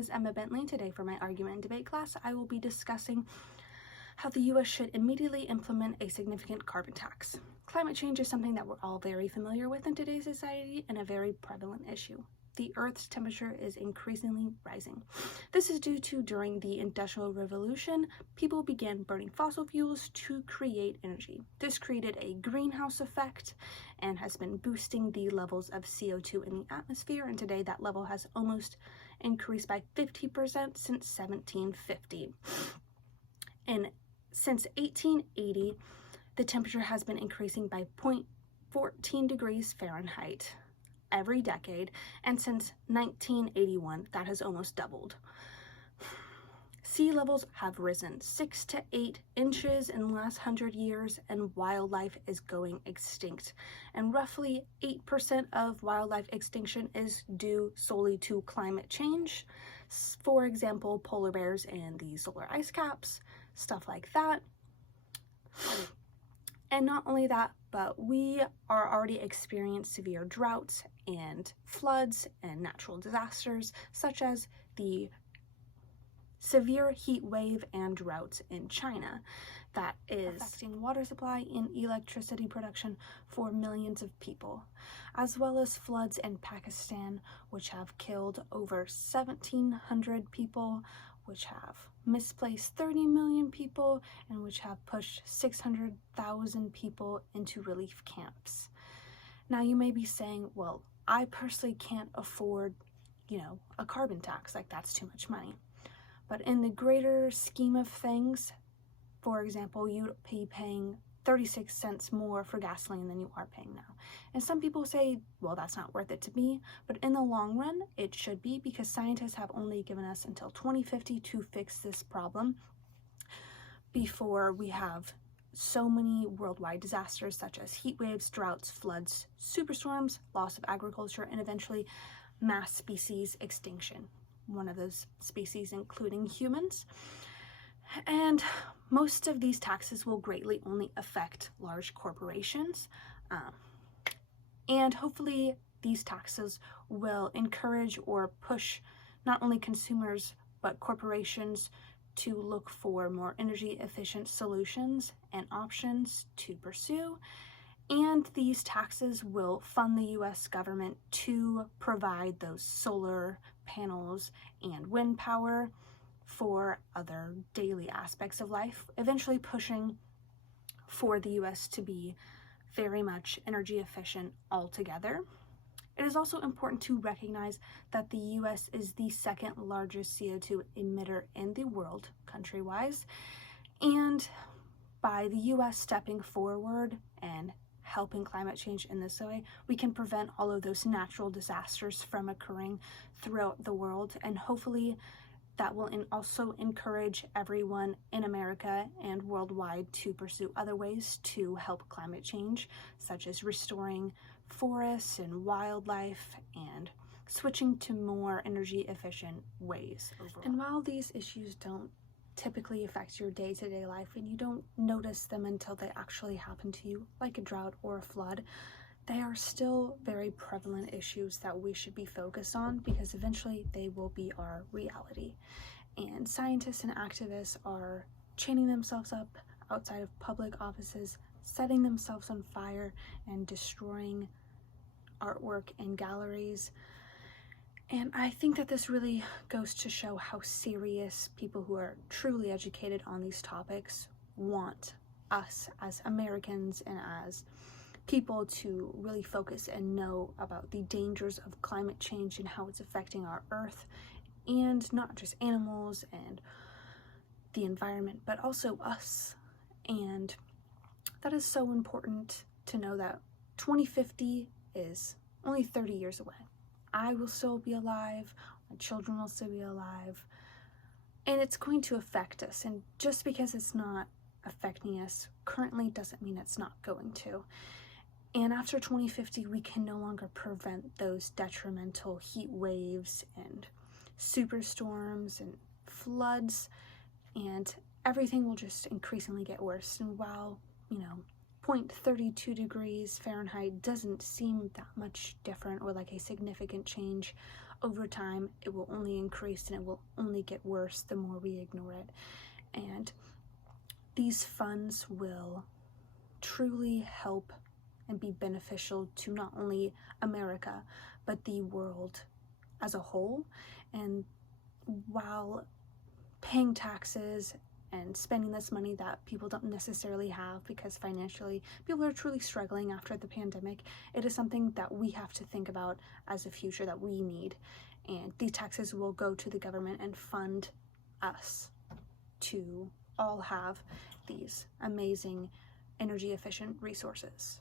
is Emma Bentley. Today for my argument and debate class, I will be discussing how the US should immediately implement a significant carbon tax. Climate change is something that we're all very familiar with in today's society and a very prevalent issue. The Earth's temperature is increasingly rising. This is due to during the Industrial Revolution, people began burning fossil fuels to create energy. This created a greenhouse effect and has been boosting the levels of CO2 in the atmosphere, and today that level has almost increased by 50% since 1750. And since 1880, the temperature has been increasing by 0.14 degrees Fahrenheit every decade, and since 1981 that has almost doubled. Sea levels have risen 6 to 8 inches in the last 100 years, and wildlife is going extinct. And roughly 8% of wildlife extinction is due solely to climate change. For example, polar bears and the solar ice caps, stuff like that. And not only that, but we are already experiencing severe droughts and floods and natural disasters, such as the severe heat wave and droughts in China that is affecting water supply and electricity production for millions of people, as well as floods in Pakistan, which have killed over 1,700 people, which have misplaced 30 million people, and which have pushed 600,000 people into relief camps. Now you may be saying, well, I personally can't afford, a carbon tax, like that's too much money. But in the greater scheme of things, for example, you'd be paying 36 cents more for gasoline than you are paying now. And some people say, well, that's not worth it to me, but in the long run, it should be, because scientists have only given us until 2050 to fix this problem before we have so many worldwide disasters such as heat waves, droughts, floods, superstorms, loss of agriculture, and eventually mass species extinction. One of those species including humans. And most of these taxes will greatly only affect large corporations. And hopefully these taxes will encourage or push not only consumers but corporations to look for more energy efficient solutions and options to pursue. And these taxes will fund the US government to provide those solar panels and wind power for other daily aspects of life, eventually pushing for the US to be very much energy efficient altogether. It is also important to recognize that the US is the second largest CO2 emitter in the world, country-wise, and by the US stepping forward and helping climate change in this way, we can prevent all of those natural disasters from occurring throughout the world, and hopefully that will also encourage everyone in America and worldwide to pursue other ways to help climate change, such as restoring forests and wildlife and switching to more energy efficient ways overall. And while these issues don't typically affect your day-to-day life and you don't notice them until they actually happen to you, like a drought or a flood, they are still very prevalent issues that we should be focused on, because eventually they will be our reality. And scientists and activists are chaining themselves up outside of public offices, setting themselves on fire and destroying artwork in galleries. And I think that this really goes to show how serious people who are truly educated on these topics want us as Americans and as people to really focus and know about the dangers of climate change and how it's affecting our Earth, and not just animals and the environment, but also us. And that is so important to know that 2050 is only 30 years away. I will still be alive, my children will still be alive, and it's going to affect us. And just because it's not affecting us currently doesn't mean it's not going to. And after 2050, we can no longer prevent those detrimental heat waves and superstorms and floods, and everything will just increasingly get worse. And while, 0.32 degrees Fahrenheit doesn't seem that much different or like a significant change. Over time, it will only increase and it will only get worse the more we ignore it. And these funds will truly help and be beneficial to not only America, but the world as a whole. And while paying taxes and spending this money that people don't necessarily have because financially people are truly struggling after the pandemic, it is something that we have to think about as a future that we need. And these taxes will go to the government and fund us to all have these amazing energy efficient resources.